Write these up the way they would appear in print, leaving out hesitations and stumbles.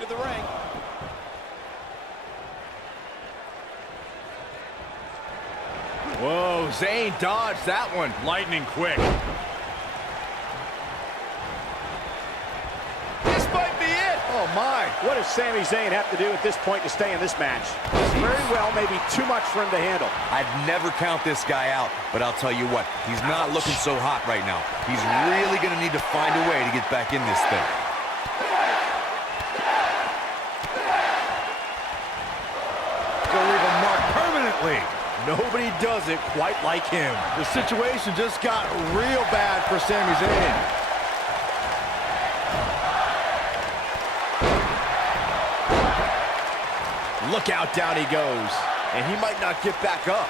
into the ring. Whoa, Zayn dodged that one. Lightning quick. This might be it. Oh my, what does Sami Zayn have to do at this point to stay in this match? This very well may be too much for him to handle. I'd never count this guy out, but I'll tell you what, he's not looking so hot right now. He's really going to need to find a way to get back in this thing. Gonna leave a mark permanently. Nobody does it quite like him. The situation just got real bad for Sami Zayn. Look out, down he goes. And he might not get back up.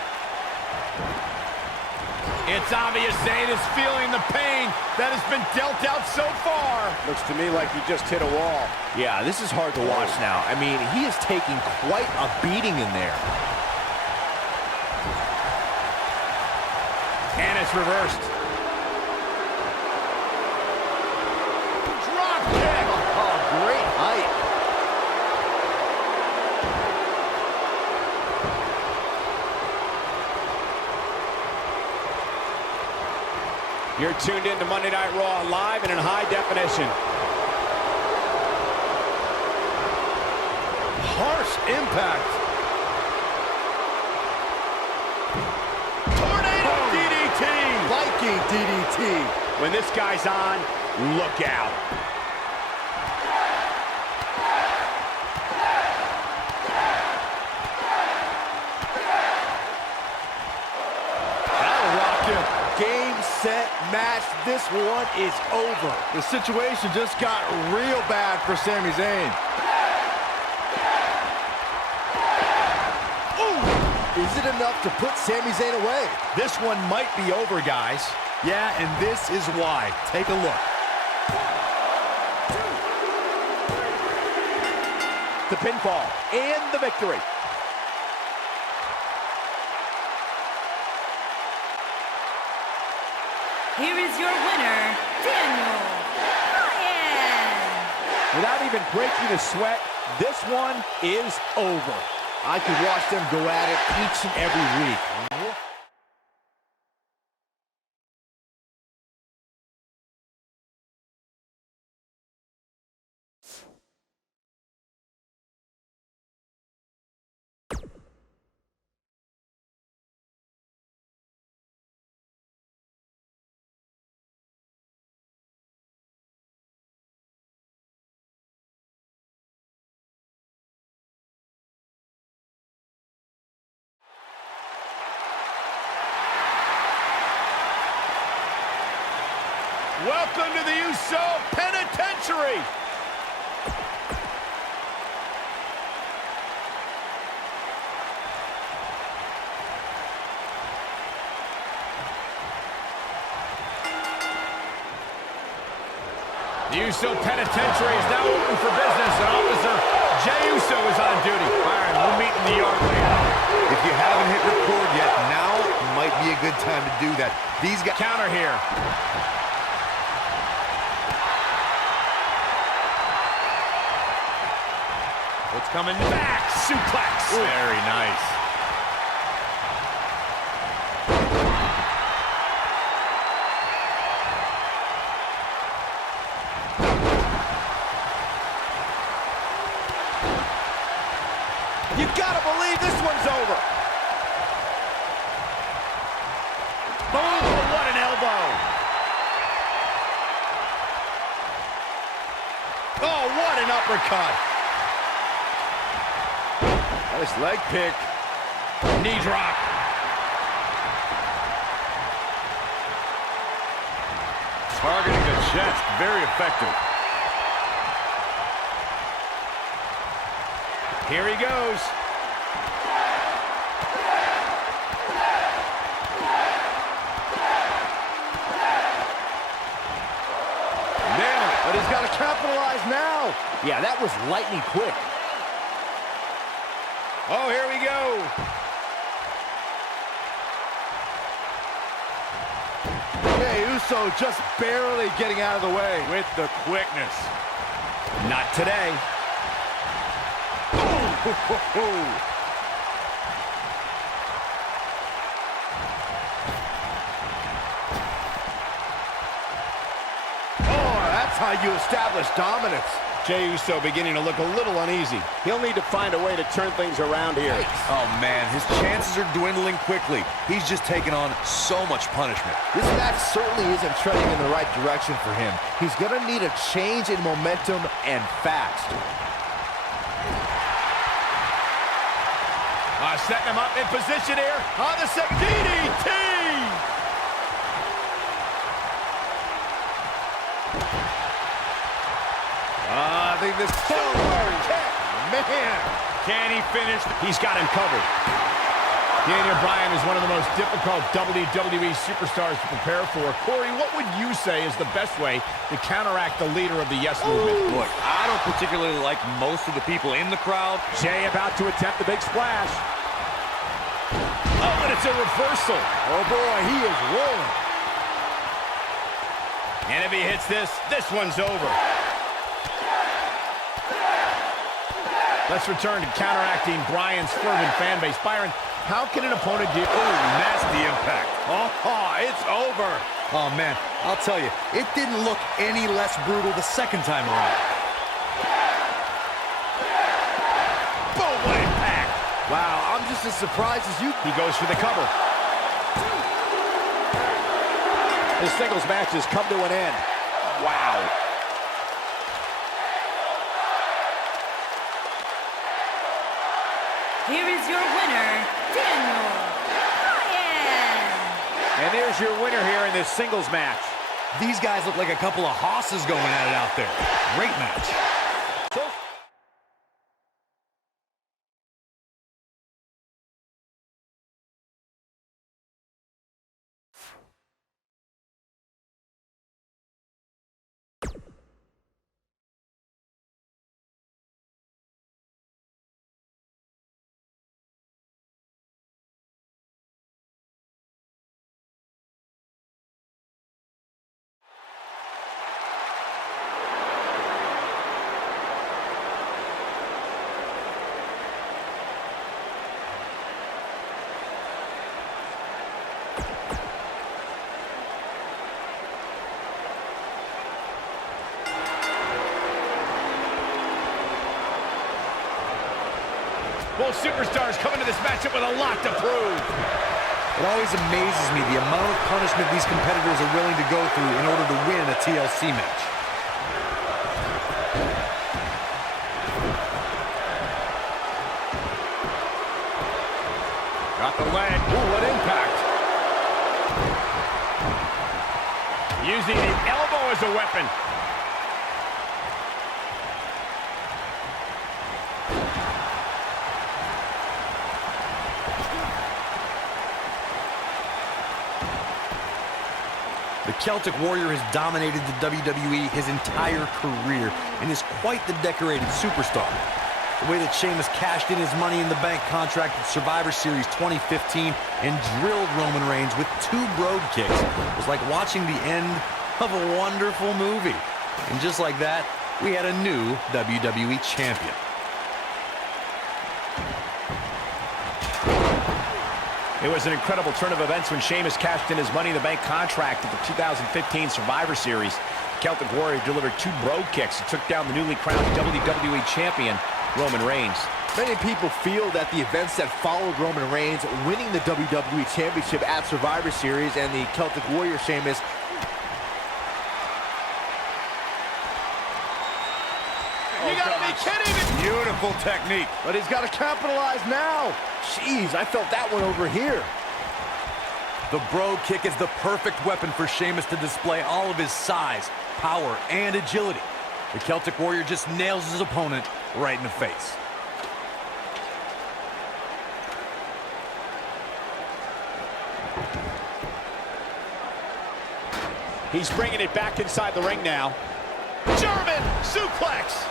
It's obvious Zayn is feeling the pain that has been dealt out so far. Looks to me like he just hit a wall. Yeah, this is hard to watch now. I mean, he is taking quite a beating in there. And it's reversed. Drop kick! Oh, great height. You're tuned in to Monday Night Raw live and in high definition. Harsh impact. Tornado DDT. Viking DDT. When this guy's on, look out. That'll rock him. Game, set, match. This one is over. The situation just got real bad for Sami Zayn. Ooh! Is it enough to put Sami Zayn away? This one might be over, guys. Yeah, and this is why. Take a look. The pinfall and the victory. Here is your winner, Daniel Bryan. Without even breaking a sweat, this one is over. I could watch them go at it each and every week. Welcome to the Uso Penitentiary. The Uso Penitentiary is now open for business, and Officer Jey Uso is on duty. Byron, we'll meet in the yard later. If you haven't hit record yet, now might be a good time to do that. These guys... Counter here. What's coming back? Suplex. Ooh. Very nice. You gotta believe this one's over. Oh, what an elbow. Oh, what an uppercut. Nice leg pick. Knee drop. Targeting the chest. Very effective. Here he goes. Nailed it, but he's got to capitalize now. Yeah, that was lightning quick. Oh, here we go. Jey Uso just barely getting out of the way. With the quickness. Not today. That's how you establish dominance. Jey Uso beginning to look a little uneasy. He'll need to find a way to turn things around here. Oh, man, his chances are dwindling quickly. He's just taking on so much punishment. This match certainly isn't trending in the right direction for him. He's going to need a change in momentum and fast. Setting him up in position here on the second DDT. I think this man. Can he finish? He's got him covered. Daniel Bryan is one of the most difficult WWE superstars to prepare for. Corey, what would you say is the best way to counteract the leader of the Yes Movement? Look, I don't particularly like most of the people in the crowd. Jey about to attempt the big splash. Oh, and it's a reversal. Oh, boy, he is rolling. And if he hits this one's over. Let's return to counteracting Bryan's fervent fan base. Byron, how can an opponent do... Oh, nasty impact. Oh, it's over. Oh, man, I'll tell you, it didn't look any less brutal the second time around. Boom, what impact. Wow, I'm just as surprised as you. He goes for the cover. This singles match has come to an end. Wow. Here is your winner, Daniel Bryan. And there's your winner here in this singles match. These guys look like a couple of hosses going at it out there. Great match. Both superstars coming to this matchup with a lot to prove. It always amazes me the amount of punishment these competitors are willing to go through in order to win a TLC match. Got the leg. Ooh, what impact. Using the elbow as a weapon. The Celtic Warrior has dominated the WWE his entire career and is quite the decorated superstar. The way that Sheamus cashed in his Money in the Bank contract at Survivor Series 2015 and drilled Roman Reigns with 2 brogue kicks was like watching the end of a wonderful movie. And just like that, we had a new WWE champion. It was an incredible turn of events when Sheamus cashed in his Money in the Bank contract at the 2015 Survivor Series. Celtic Warrior delivered 2 brogue kicks and took down the newly crowned WWE champion, Roman Reigns. Many people feel that the events that followed Roman Reigns winning the WWE Championship at Survivor Series and the Celtic Warrior Sheamus. You gotta be kidding me! Beautiful technique. But he's got to capitalize now. Jeez, I felt that one over here. The brogue kick is the perfect weapon for Sheamus to display all of his size, power, and agility. The Celtic Warrior just nails his opponent right in the face. He's bringing it back inside the ring now. German suplex!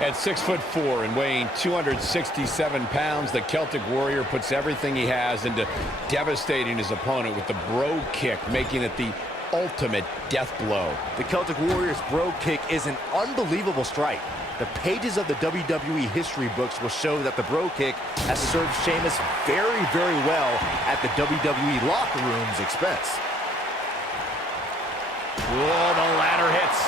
At 6'4" and weighing 267 pounds, the Celtic Warrior puts everything he has into devastating his opponent with the brogue kick, making it the ultimate death blow. The Celtic Warriors Brogue Kick is an unbelievable strike. The pages of the WWE history books will show that the Brogue Kick has served Sheamus very, very well at the WWE locker room's expense. Oh, the ladder hits.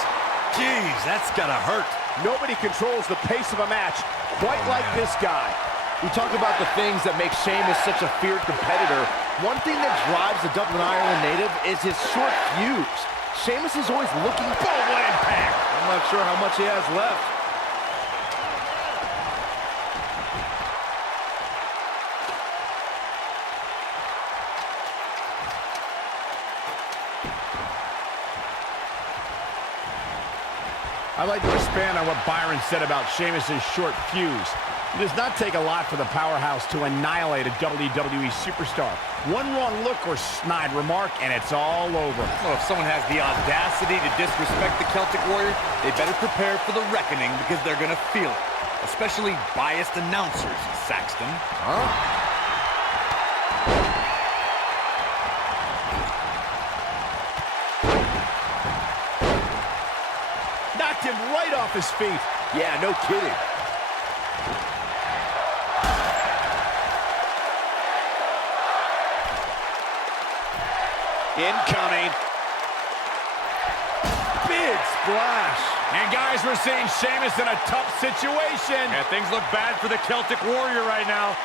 Jeez, that's gotta hurt. Nobody controls the pace of a match quite like this guy. We talk about the things that make Sheamus such a feared competitor. One thing that drives the Dublin, Ireland native is his short fuse. Sheamus is always looking. Boom, what impact! I'm not sure how much he has left. I'd like to expand on what Byron said about Sheamus' short fuse. It does not take a lot for the powerhouse to annihilate a WWE superstar. One wrong look or snide remark, and it's all over. Well, if someone has the audacity to disrespect the Celtic Warrior, they better prepare for the reckoning because they're gonna feel it. Especially biased announcers, Saxton. Huh? Knocked him right off his feet. Yeah, no kidding. Incoming. Big splash. And guys, we're seeing Sheamus in a tough situation. Yeah, things look bad for the Celtic Warrior right now.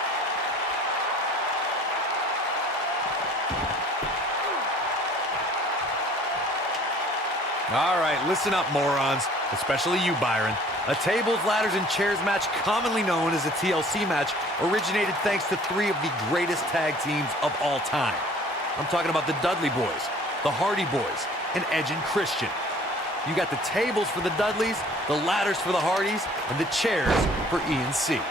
All right, listen up, morons. Especially you, Byron. A tables, ladders, and chairs match, commonly known as a TLC match, originated thanks to three of the greatest tag teams of all time. I'm talking about the Dudley Boys, the Hardy Boys, and Edge and Christian. You got the tables for the Dudleys, the ladders for the Hardys, and the chairs for E&C.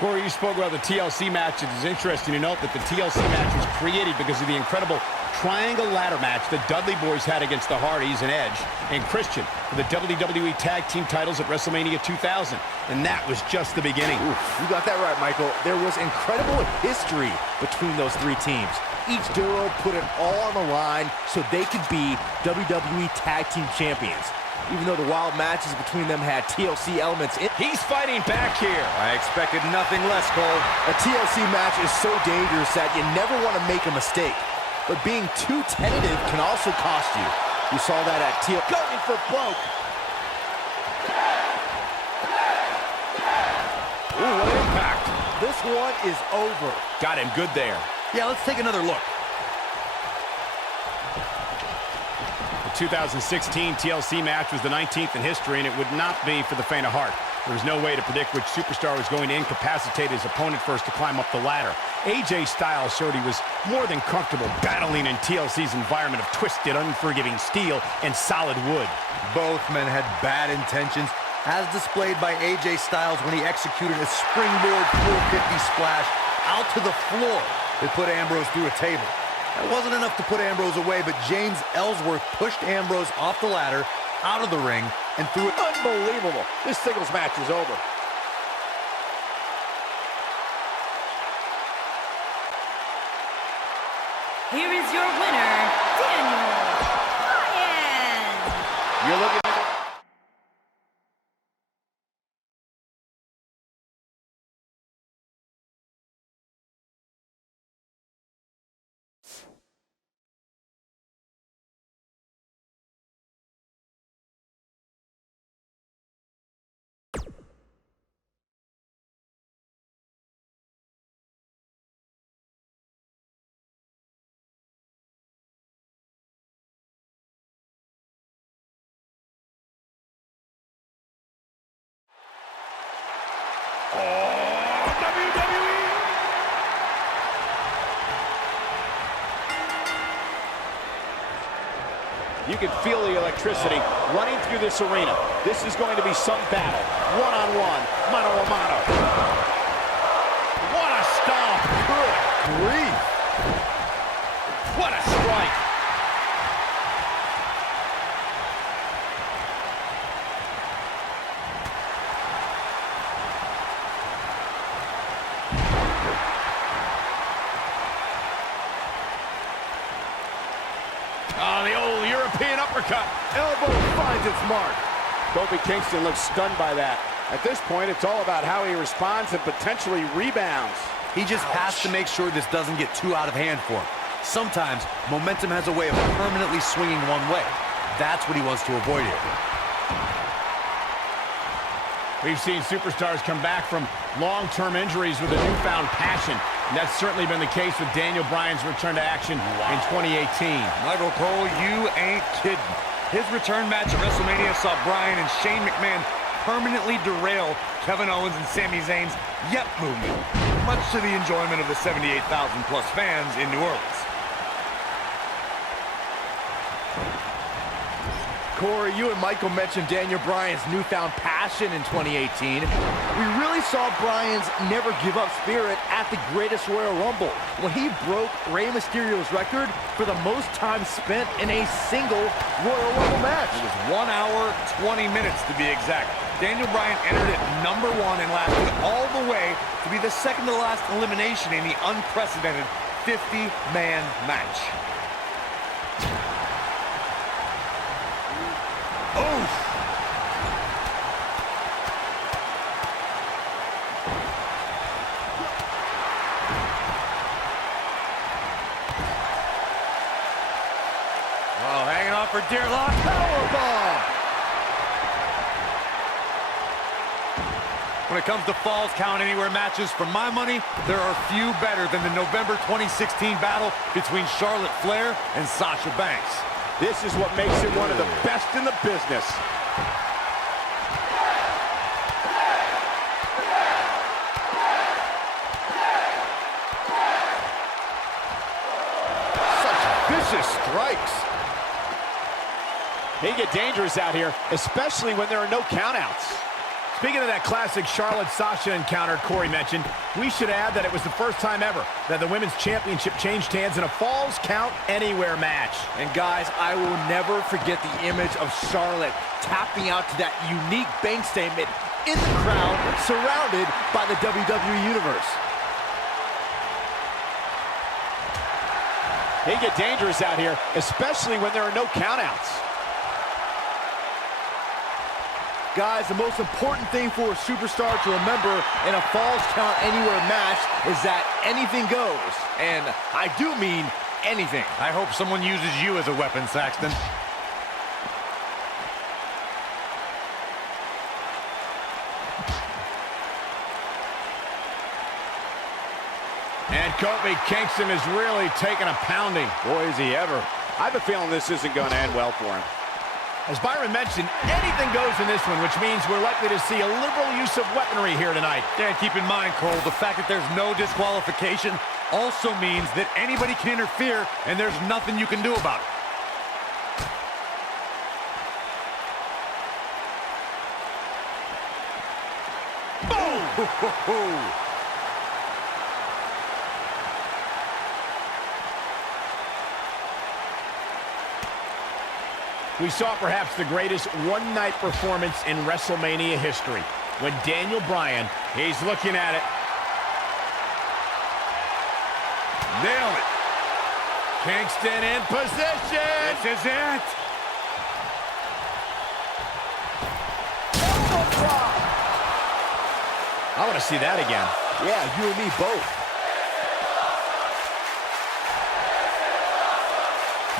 Corey, you spoke about the TLC match. It is interesting to note that the TLC match was created because of the incredible triangle ladder match the Dudley Boys had against the Hardys and Edge and Christian for the WWE Tag Team titles at WrestleMania 2000. And that was just the beginning. Oof, you got that right, Michael. There was incredible history between those three teams. Each duo put it all on the line so they could be WWE Tag Team Champions. Even though the wild matches between them had TLC elements in. He's fighting back here. I expected nothing less, Cole. A TLC match is so dangerous that you never want to make a mistake. But being too tentative can also cost you. We saw that at TLC. Going for broke. Ooh, what impact. This one is over. Got him good there. Yeah, let's take another look. The 2016 TLC match was the 19th in history, and it would not be for the faint of heart. There was no way to predict which superstar was going to incapacitate his opponent first to climb up the ladder. AJ Styles showed he was more than comfortable battling in TLC's environment of twisted, unforgiving steel and solid wood. Both men had bad intentions, as displayed by AJ Styles when he executed a springboard 450 splash out to the floor that put Ambrose through a table. That wasn't enough to put Ambrose away, but James Ellsworth pushed Ambrose off the ladder, out of the ring, and threw it. Unbelievable. This singles match is over. Here is your winner, Daniel Bryan. You're looking at You can feel the electricity running through this arena. This is going to be some battle. One-on-one, mano-a-mano. What a stomp. Good grief. What a strike. Oh, the old European uppercut. Elbow finds its mark. Kofi Kingston looks stunned by that. At this point, it's all about how he responds and potentially rebounds. He just has to make sure this doesn't get too out of hand for him. Sometimes, momentum has a way of permanently swinging one way. That's what he wants to avoid here. We've seen superstars come back from long-term injuries with a newfound passion. And that's certainly been the case with Daniel Bryan's return to action in 2018. Michael Cole, you ain't kidding. His return match at WrestleMania saw Bryan and Shane McMahon permanently derail Kevin Owens and Sami Zayn's Yep movement, much to the enjoyment of the 78,000 plus fans in New Orleans. Corey, you and Michael mentioned Daniel Bryan's newfound passion in 2018. We really saw Bryan's never give up spirit at the Greatest Royal Rumble when he broke Rey Mysterio's record for the most time spent in a single Royal Rumble match. It was 1 hour, 20 minutes to be exact. Daniel Bryan entered at #1 and lasted all the way to be the second to last elimination in the unprecedented 50-man match. Oof! Oh, hanging on for dear life. Powerbomb! When it comes to Falls Count Anywhere matches, for my money, there are few better than the November 2016 battle between Charlotte Flair and Sasha Banks. This is what makes it one of the best in the business. Such vicious strikes. They get dangerous out here, especially when there are no countouts. Speaking of that classic Charlotte-Sasha encounter Corey mentioned, we should add that it was the first time ever that the Women's Championship changed hands in a Falls Count Anywhere match. And guys, I will never forget the image of Charlotte tapping out to that unique bank statement in the crowd, surrounded by the WWE Universe. They get dangerous out here, especially when there are no countouts. Guys, the most important thing for a superstar to remember in a Falls Count Anywhere match is that anything goes. And I do mean anything. I hope someone uses you as a weapon, Saxton. And Kofi Kingston is really taking a pounding. Boy, is he ever. I have a feeling this isn't going to end well for him. As Byron mentioned, anything goes in this one, which means we're likely to see a liberal use of weaponry here tonight. And keep in mind, Cole, the fact that there's no disqualification also means that anybody can interfere, and there's nothing you can do about it. Boom! We saw perhaps the greatest one-night performance in WrestleMania history when Daniel Bryan, he's looking at it. Nailed it. Kingston in position. This is it. I want to see that again. Yeah, you and me both.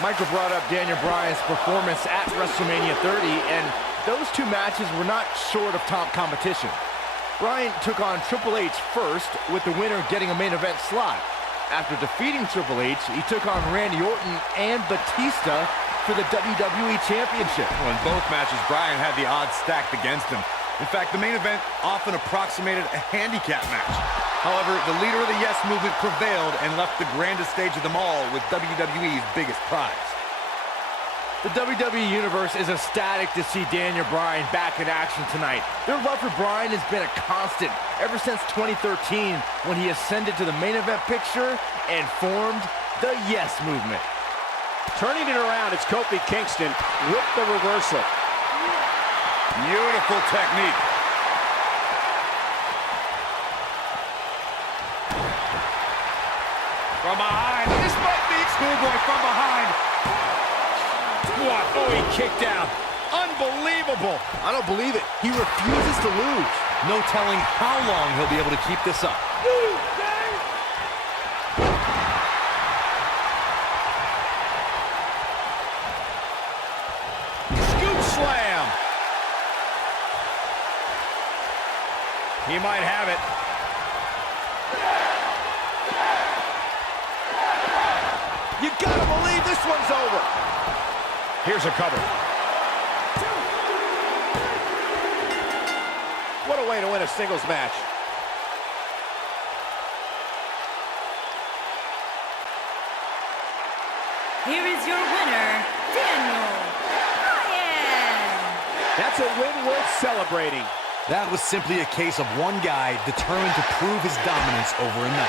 Michael brought up Daniel Bryan's performance at WrestleMania 30, and those two matches were not short of top competition. Bryan took on Triple H first, with the winner getting a main event slot. After defeating Triple H, he took on Randy Orton and Batista for the WWE Championship. Well, in both matches, Bryan had the odds stacked against him. In fact, the main event often approximated a handicap match. However, the leader of the Yes Movement prevailed and left the grandest stage of them all with WWE's biggest prize. The WWE Universe is ecstatic to see Daniel Bryan back in action tonight. Their love for Bryan has been a constant ever since 2013, when he ascended to the main event picture and formed the Yes Movement. Turning it around, it's Kofi Kingston with the reversal. Beautiful technique. From behind. This might be Schoolboy from behind. Oh, he kicked out. Unbelievable. I don't believe it. He refuses to lose. No telling how long he'll be able to keep this up. Scoop slam. He might have it. You gotta believe this one's over. Here's a cover. What a way to win a singles match. Here is your winner, Daniel Bryan. That's a win worth celebrating. That was simply a case of one guy determined to prove his dominance over another.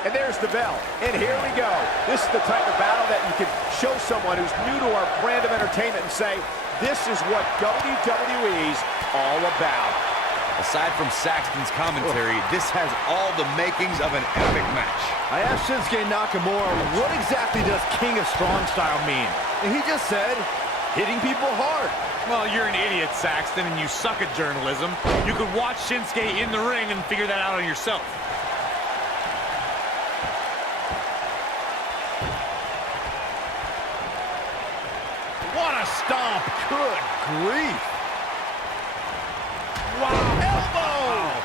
And there's the bell. And here we go. This is the type of battle that you can show someone who's new to our brand of entertainment and say, this is what WWE's all about. Aside from Saxton's commentary, this has all the makings of an epic match. I asked Shinsuke Nakamura, what exactly does King of Strong Style mean? And he just said, hitting people hard. Well, you're an idiot, Saxton, and you suck at journalism. You could watch Shinsuke in the ring and figure that out on yourself. What a stomp. Good grief. Wow. Elbow.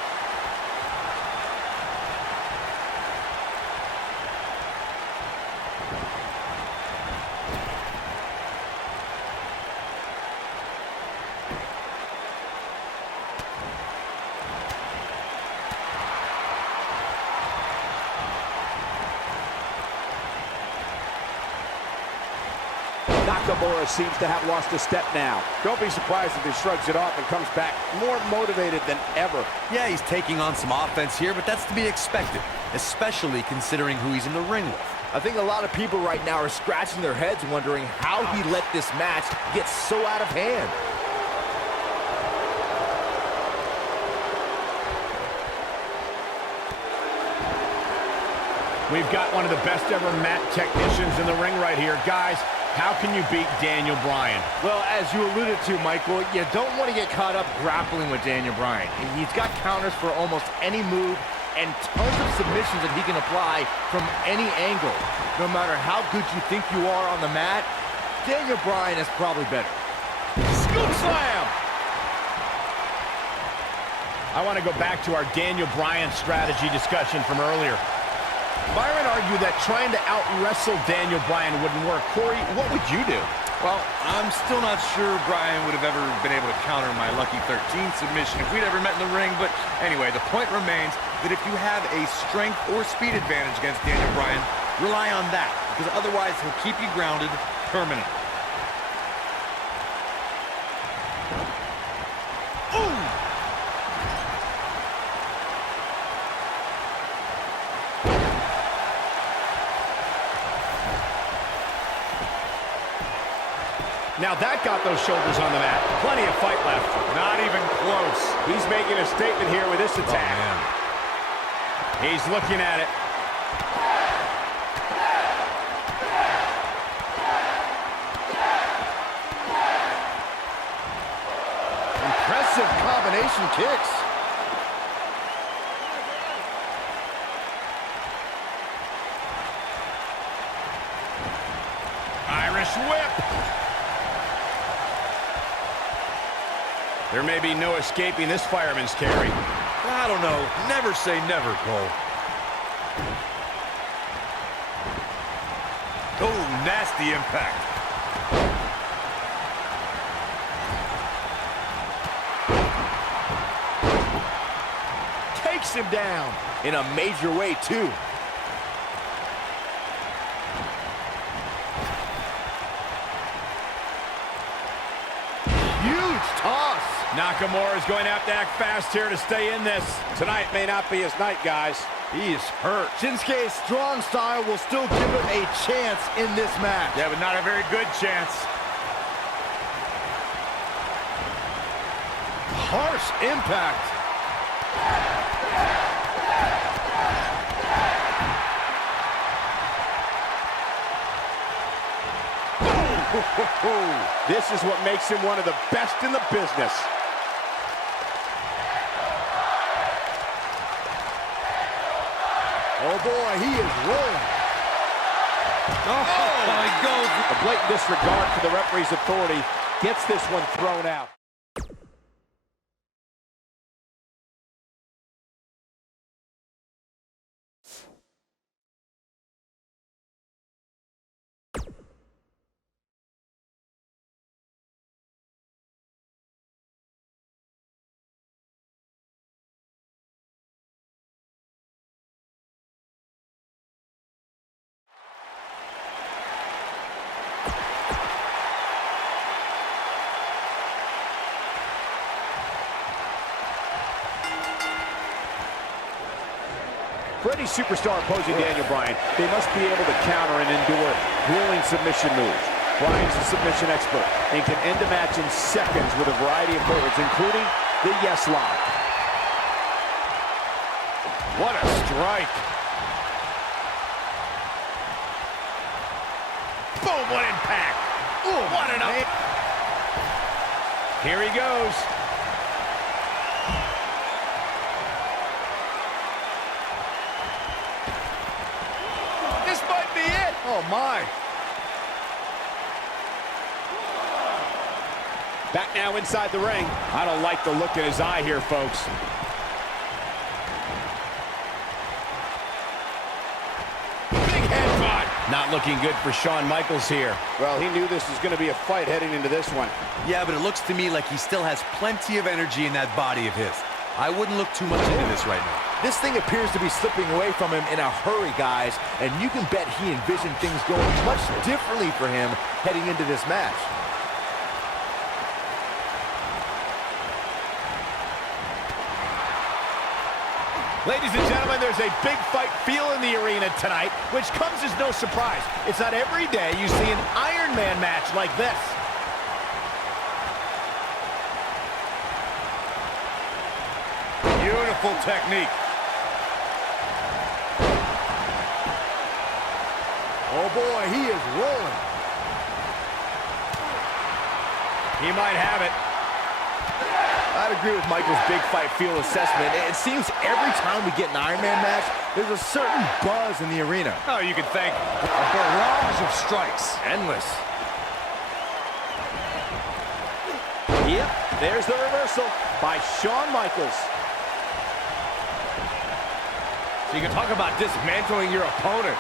Nakamura seems to have lost a step now. Don't be surprised if he shrugs it off and comes back more motivated than ever. Yeah, he's taking on some offense here, but that's to be expected, especially considering who he's in the ring with. I think a lot of people right now are scratching their heads wondering how he let this match get so out of hand. We've got one of the best ever mat technicians in the ring right here. Guys, how can you beat Daniel Bryan? Well, as you alluded to, Michael, you don't want to get caught up grappling with Daniel Bryan. He's got counters for almost any move and tons of submissions that he can apply from any angle. No matter how good you think you are on the mat, Daniel Bryan is probably better. Scoop slam! I want to go back to our Daniel Bryan strategy discussion from earlier. Byron argued that trying to out-wrestle Daniel Bryan wouldn't work. Corey, what would you do? Well, I'm still not sure Bryan would have ever been able to counter my Lucky 13 submission if we'd ever met in the ring, but anyway, the point remains that if you have a strength or speed advantage against Daniel Bryan, rely on that, because otherwise he'll keep you grounded permanently. Now that got those shoulders on the mat. Plenty of fight left. Not even close. He's making a statement here with this attack. He's looking at it. Impressive combination kicks. Irish whip. There may be no escaping this fireman's carry. I don't know. Never say never, Cole. Oh, nasty impact. takes him down in a major way, too. Huge toss. Nakamura is going to have to act fast here to stay in this. Tonight may not be his night, guys. He is hurt. Shinsuke's strong style will still give him a chance in this match. Yeah, but not a very good chance. Harsh impact. This is what makes him one of the best in the business. Oh boy, he is rolling. Oh, he goes. A blatant disregard for the referee's authority gets this one thrown out. For any superstar opposing Daniel Bryan, they must be able to counter and endure grueling submission moves. Bryan's a submission expert and can end a match in seconds with a variety of holds, including the yes lock. What a strike. Boom, what impact. Ooh, what an up. Here he goes. This might be it. Oh my. Back now inside the ring. I don't like the look in his eye here, folks. Big headbutt. Not looking good for Shawn Michaels here. Well, he knew this was going to be a fight heading into this one. Yeah, but it looks to me like he still has plenty of energy in that body of his. I wouldn't look too much into this right now. This thing appears to be slipping away from him in a hurry, guys, and you can bet he envisioned things going much differently for him heading into this match. Ladies and gentlemen, there's a big fight feel in the arena tonight, which comes as no surprise. It's not every day you see an Iron Man match like this. Beautiful technique. Oh boy, he is rolling. He might have it. I'd agree with Michael's big fight feel assessment. It seems every time we get an Iron Man match, there's a certain buzz in the arena. Oh, you can thank a barrage of strikes. Endless. Yep, there's the reversal by Shawn Michaels. So you can talk about dismantling your opponent.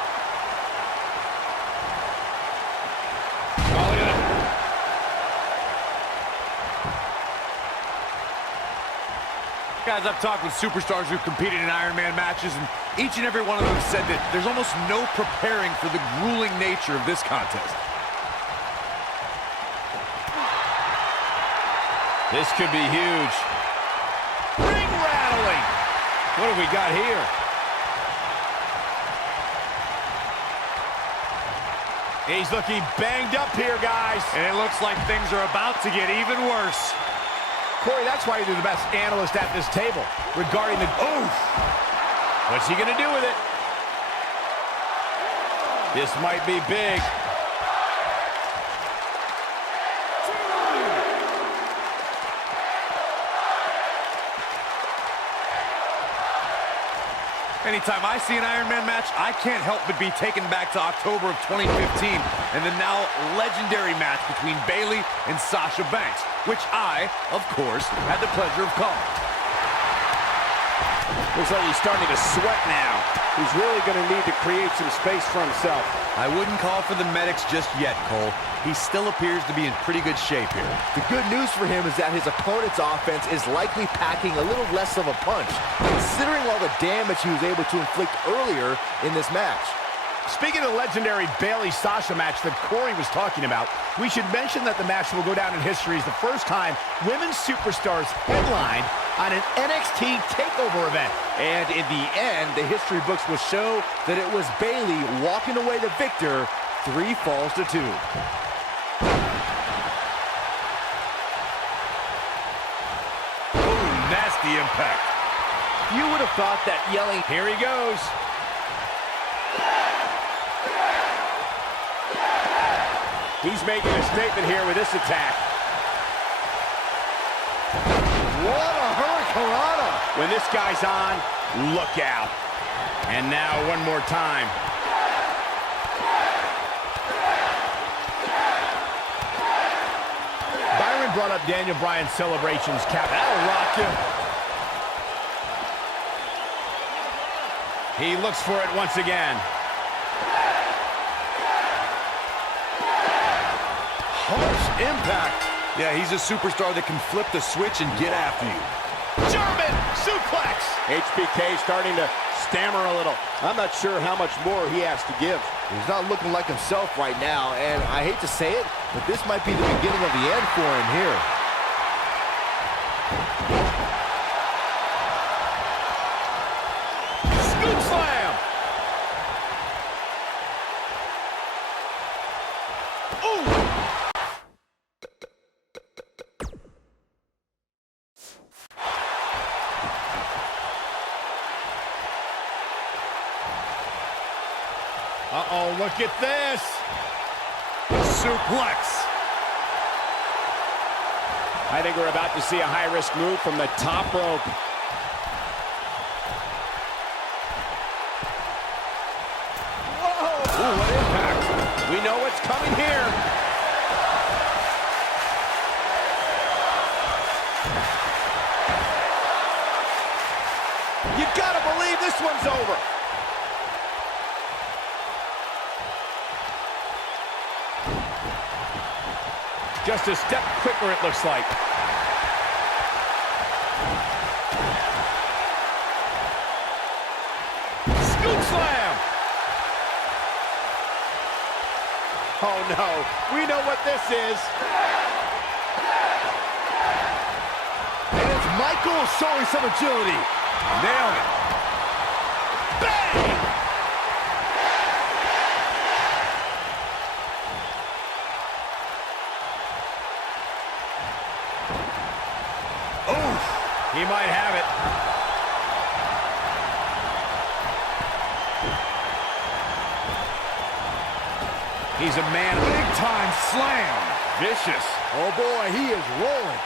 Guys, I've talked with superstars who've competed in Iron Man matches, and each and every one of them said that there's almost no preparing for the grueling nature of this contest. This could be huge. Ring rattling. What have we got here? He's looking banged up here, guys. And it looks like things are about to get even worse. Corey, that's why you're the best analyst at this table regarding the... Oof! What's he going to do with it? This might be big. Anytime I see an Iron Man match, I can't help but be taken back to October of 2015 and the now legendary match between Bayley and Sasha Banks, which I, of course, had the pleasure of calling. Looks like he's starting to sweat now. He's really going to need to create some space for himself. I wouldn't call for the medics just yet, Cole. He still appears to be in pretty good shape here. The good news for him is that his opponent's offense is likely packing a little less of a punch, considering all the damage he was able to inflict earlier in this match. Speaking of the legendary Bayley-Sasha match that Corey was talking about, we should mention that the match will go down in history as the first time women's superstars headlined on an NXT TakeOver event. And in the end, the history books will show that it was Bayley walking away the victor 3 falls to 2. Ooh, nasty impact. You would have thought that yelling, Here he goes. He's making a statement here with this attack. what a hurricanrana! When this guy's on, Look out. And now one more time. Byron brought up Daniel Bryan's celebrations. That'll rock you. He looks for it once again. Harsh impact. Yeah, he's a superstar that can flip the switch and get after you. German suplex. HBK starting to stammer a little. I'm not sure how much more he has to give. He's not looking like himself right now, and I hate to say it, but this might be the beginning of the end for him here. Scoop slam. Ooh. Uh-oh, look at this. Suplex. I think we're about to see a high-risk move from the top rope. Whoa! Ooh, what impact. We know what's coming here. You gotta believe this one's over. Just a step quicker, it looks like. Scoop slam! Oh, no. We know what this is. And it's Michael showing some agility. Nailed it. Bang! He might have it. He's a man. Big time slam. Vicious. Oh boy, he is rolling.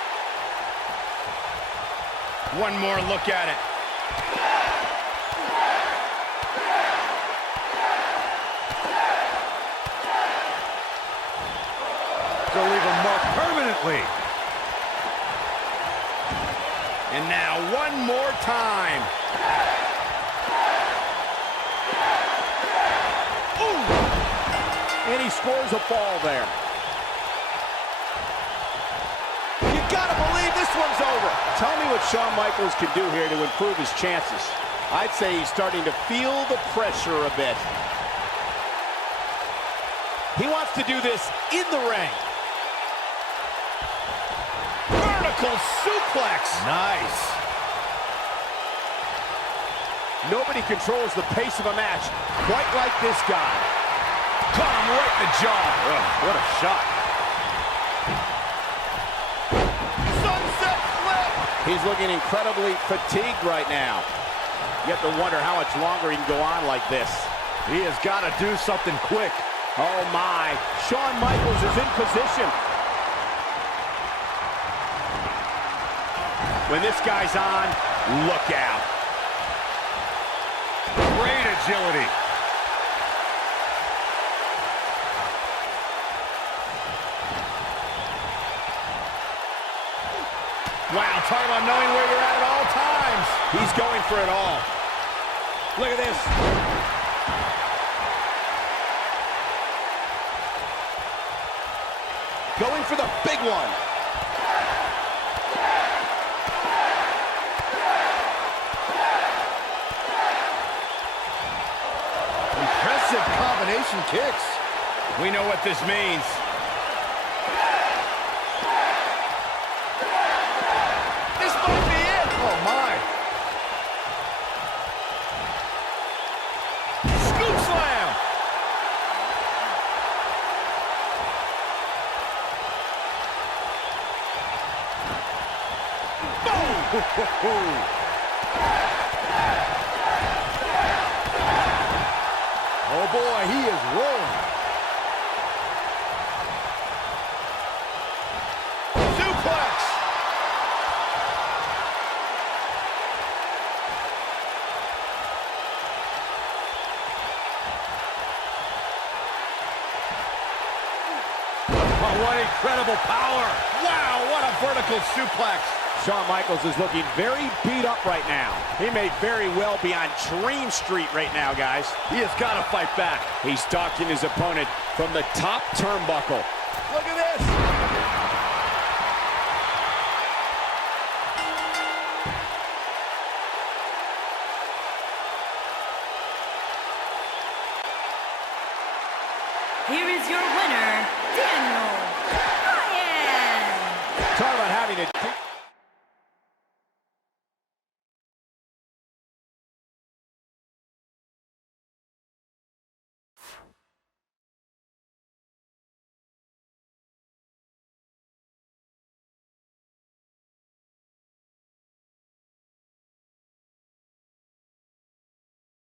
One more look at it. To leave a mark permanently. And now one more time. Ooh! And he scores a fall there. You gotta believe this one's over. Tell me what Shawn Michaels can do here to improve his chances. I'd say he's starting to feel the pressure a bit. He wants to do this in the ring. Vertical suplex. Nice. Nobody controls the pace of a match quite like this guy. Caught him right in the jaw. What a shot. Sunset flip. He's looking incredibly fatigued right now. You have to wonder how much longer he can go on like this. He has got to do something quick. Oh my, Shawn Michaels is in position. When this guy's on, look out. Great agility. Wow, talk about knowing where you're at all times. He's going for it all. Look at this. Going for the big one. Impressive combination kicks. We know what this means. This might be it. Oh, my. Scoop slam. Oh, boy, he is rolling. Suplex. Oh, what incredible power. Wow, what a vertical suplex. Shawn Michaels is looking very beat up right now. He may very well be on Dream Street right now, guys. He has got to fight back. He's stalking his opponent from the top turnbuckle. Look at this. Here is your